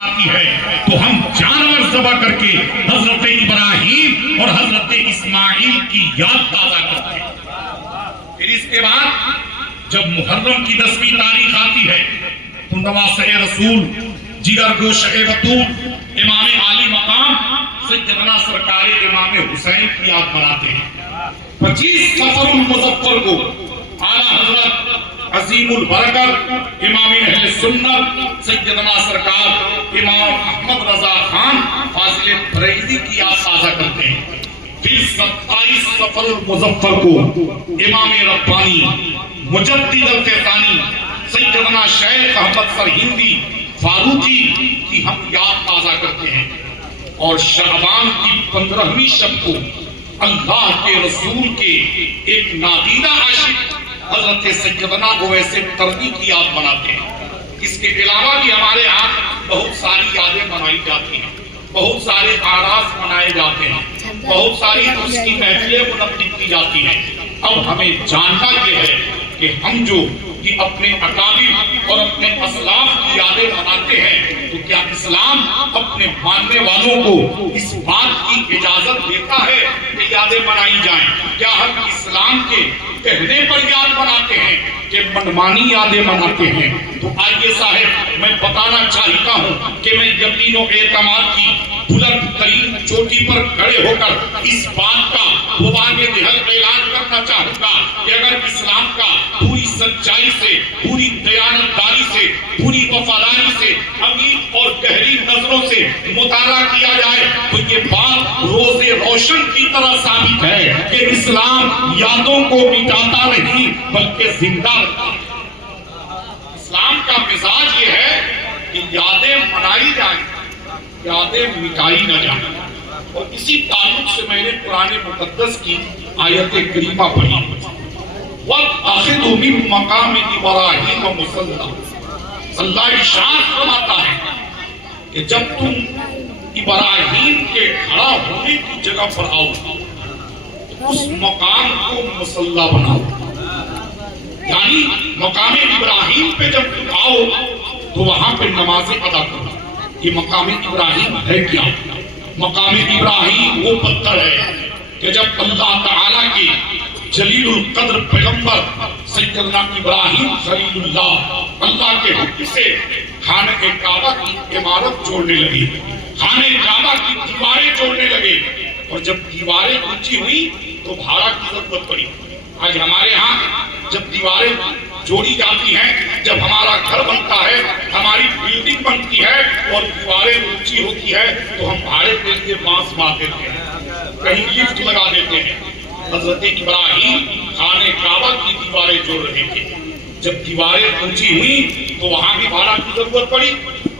آتی ہے تو ہم جانور ذبح کر کے حضرت ابراہیم اور حضرت اسماعیل کی یاد تازہ کرتے ہیں۔ پھر اس کے بعد جب محرم کی 10ویں تاریخ آتی ہے تو نواسہ رسول جگر گوشہ بطول امام عالی مقام سیدنا سرکار امام حسین کی یاد مناتے ہیں۔ 25 صفر المظفر کو اعلیٰ حضرت عظیم البرکت امام اہل سنت سیدنا سرکار امام احمد رضا خان فاضل بریلوی کی یاد تازہ کرتے ہیں۔ پھر 27 صفر المظفر کو امام ربانی مجدد الفیضانی سیدنا شیخ احمد سرہندی فاروقی کی ہم یاد تازہ کرتے ہیں۔ اور شعبان کی 15ویں شب کو اللہ کے رسول کے ایک نادیدہ عاشق حضرت سیدنا اویس قرنی کی یاد مناتے ہیں۔ اس کے علاوہ بھی ہمارے ہاں بہت ساری یادیں منائی جاتی ہیں، بہت سارے آراز منائے جاتے ہیں، بہت ساری اس کی محفلیں منعقد کی جاتی ہیں۔ اب ہمیں جاننا یہ ہے کہ ہم جو اپنے اکابر اور اپنے اسلاف کی یادیں مناتے ہیں تو کیا اسلام اپنے ماننے والوں کو اس بات کی اجازت دیتا ہے کہ یادیں منائی جائیں؟ کیا ہم اسلام کے کہنے پر یاد مناتے ہیں کہ منمانی یادیں مناتے ہیں؟ تو آئیے صاحب میں بتانا چاہتا ہوں کہ میں یقین و اعتماد کی بلند ترین چوٹی پر کھڑے ہو کر اس بات کا غبار دہل اعلان کرنا چاہوں گا کہ اگر اسلام کا پوری سچائی سے، پوری دیانتداری سے، پوری وفاداری سے، عمیق اور گہری نظروں سے مطالعہ کیا جائے تو یہ بات روز روشن کی طرح ثابت ہے کہ اسلام یادوں کو مٹاتا نہیں بلکہ زندہ رکھتا ہے۔ اسلام کا مزاج یہ ہے کہ یادیں منائی جائیں، یادیں مٹائی نہ جائیں۔ اور اسی تعلق سے میں نے قرآن مقدس کی آیت کریمہ پڑھی، وَاتَّخِذُوا مِن مَّقَامِ إِبْرَاهِيمَ مُصَلًّى۔ اللہ ارشاد فرماتا ہے کہ جب تم ابراہیم کے کھڑا ہونے کی جگہ پر آؤ اس مقام کو مصلی بناؤ، یعنی مقام ابراہیم پہ جب تم آؤ تو وہاں پہ نمازیں ادا کرو۔ یہ مقام ابراہیم ہے کیا؟ مقام ابراہیم وہ پتھر ہے کہ جب اللہ تعالیٰ کی جلیل القدر پیغمبر سیدنا ابراہیم خلیل اللہ کے حکم سے خانہ کعبہ کی عمارت جوڑنے لگے، خانہ کعبہ کی دیواریں جوڑنے لگے، اور جب دیواریں اونچی ہوئی تو بھاڑا کی ضرورت پڑی۔ آج ہمارے ہاں جب دیواریں جوڑی جاتی ہیں، جب ہمارا گھر بنتا ہے، ہماری بلڈنگ بنتی ہے اور دیواریں اونچی ہوتی ہے تو ہم بھاڑے کے لیے بانس مار دیتے ہیں، کہیں لفٹ لگا دیتے ہیں۔ حضرت ابراہیم خانہ کعبہ کی دیواریں جوڑ رہے تھے، جب دیواریں اونچی ہوئی تو وہاں بھی بھاڑا کی ضرورت پڑی،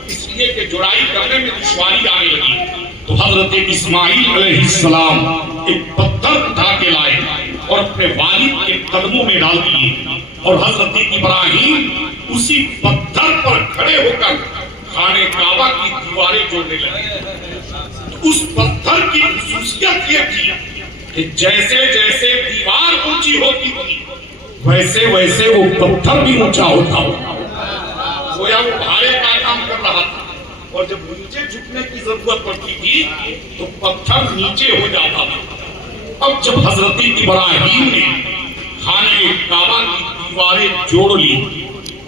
اس لیے کہ جڑائی کرنے میں دشواری آنے لگی۔ تو حضرت اسماعیل علیہ السلام ایک پتھر اٹھا کے لائے اور اپنے والد کے قدموں میں ڈال دیے، اور حضرت ابراہیم اسی پتھر پر کھڑے ہو کر خانہ کعبہ کی دیواریں جوڑنے لگے۔ اس پتھر کی خصوصیت یہ تھی کہ جیسے جیسے دیوار اونچی ہوتی تھی ویسے ویسے وہ پتھر بھی اونچا ہوتا ہوتا، گویا وہ بھارے کا کام کر رہا تھا، اور جب نیچے جھکنے کی ضرورت پڑتی تھی تو پتھر نیچے ہو جاتا تھا۔ اب جب حضرت ابراہیم نے خانہ کعبہ کی دیواریں جوڑ لی،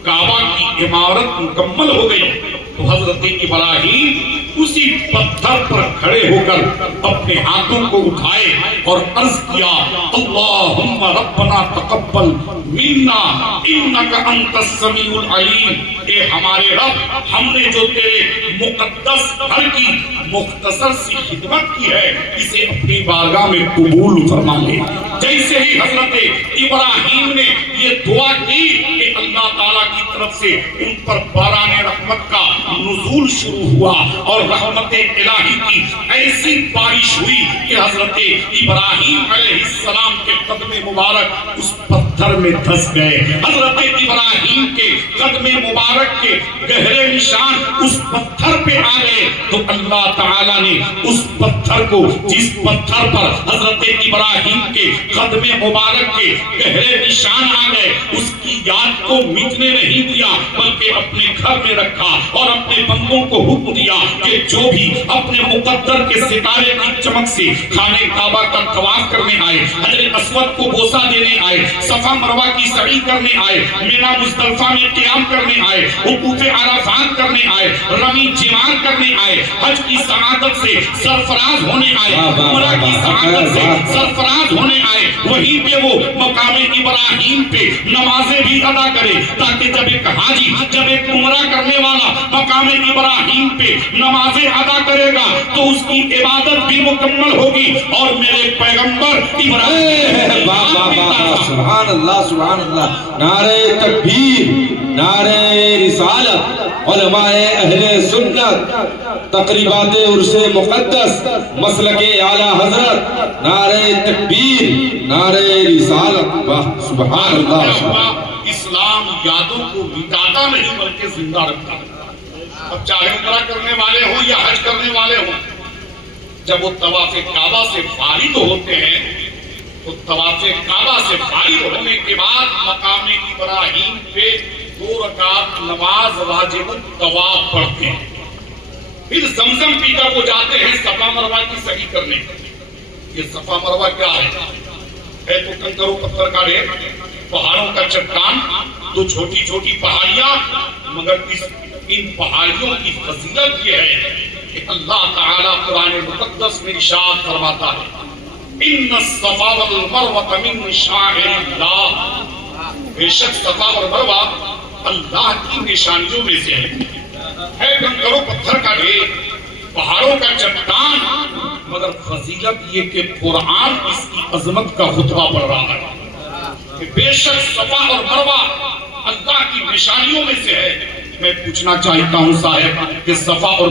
کعبہ کی عمارت مکمل ہو گئی، تو حضرت ابراہیم اسی پتھر پر کھڑے ہو کر اپنے ہاتھوں کو اٹھائے اور عرض کیا، اللہم ربنا تقبل منا انک انت السمیع العلیم۔ اے ہمارے رب، ہم نے جو تیرے مقدس گھر کی مختصر سی خدمت کی ہے اسے اپنی بارگاہ میں قبول فرما لے۔ جیسے ہی حضرت ابراہیم نے یہ دعا کی کہ اللہ تعالیٰ کی طرف سے ان پر باران رحمت کا نزول شروع ہوا اور رحمت الہی کی ایسی بارش ہوئی کہ حضرت ابراہیم علیہ السلام کے قدم مبارک اس پتھر پتھر میں دھس گئے. حضرت ابراہیم کے قدم مبارک کے گہرے نشان اس پتھر پہ آ گئے تو اللہ تعالیٰ نے اس پتھر کو, جس پتھر پر حضرت ابراہیم کے قدم مبارک کے گہرے نشان آ گئے, اس کی یاد کو مٹنے نہیں دیا بلکہ اپنے گھر میں رکھا اور اپنے بندوں کو حکم دیا کہ جو بھی اپنے مقدر کے ستارے کی چمک سے خانہ کعبہ کا طواف کرنے آئے, حجر اسود کو بوسہ دینے آئے, صفا مروہ کی سعی کرنے آئے, مینا مزدلفہ میں قیام کرنے آئے, وقوف عرفات کرنے آئے, رمی جمار کرنے آئے, حج کی سعادت سے سرفراز ہونے آئے, عمرہ کی سعادت سے سرفراز ہونے آئے, وہیں پہ وہ مقام ابراہیم پہ نمازیں بھی ادا کرے تاکہ جب ایک حاجی, جب ایک عمرہ کرنے والا مقام ابراہیم پہ نمازیں ادا کرے گا تو اس کی عبادت بھی مکمل ہوگی اور میرے پیغمبر ابراہیم. سبحان اللہ سبحان اللہ. نعرہ تکبیر, نعرہ رسالت. علماء اہل سنت, تقریبات عرس مقدس, مسلک اعلی حضرت, نعرہ تکبیر, نعرہ رسالت. سبحان اللہ. اسلام یادوں کو مٹاتا نہیں بلکہ زندہ رکھتا. اب چاہے عمرہ کرنے والے ہوں یا حج کرنے والے ہوں, جب وہ طواف کعبہ سے فارغ ہوتے ہیں تو طواف کعبہ سے فارغ ہونے کے بعد مقام ابراہیم پہ 2 رکعت نماز واجب الطواف پڑھتے ہیں. پھر زمزم پی کر وہ جاتے ہیں صفا مروہ کی سعی کرنے. یہ صفا مروہ کیا ہے تو کنکر و پتھر کا ڈھیر, پہاڑوں کا چٹان, 2 چھوٹی چھوٹی پہاڑیاں, مگر ان پہاڑیوں کی فضیلت یہ ہے کہ اللہ تعالیٰ قرآن مقدس میں ارشاد فرماتا ہے ان الصفا والمروہ من شعائر اللہ. بے شک صفا اور مروہ اللہ کی نشانیوں میں سے ہے کنکر و پتھر کا ڈھیر, پہاڑوں کا چٹان, مگر فضیلت یہ کہ قرآن اس کی عظمت کا خطبہ پڑھ رہا ہے کہ بے شک صفا اور مروہ اللہ کی نشانیوں میں سے ہے. میں پوچھنا چاہتا ہوں صاحب کہ صفا اور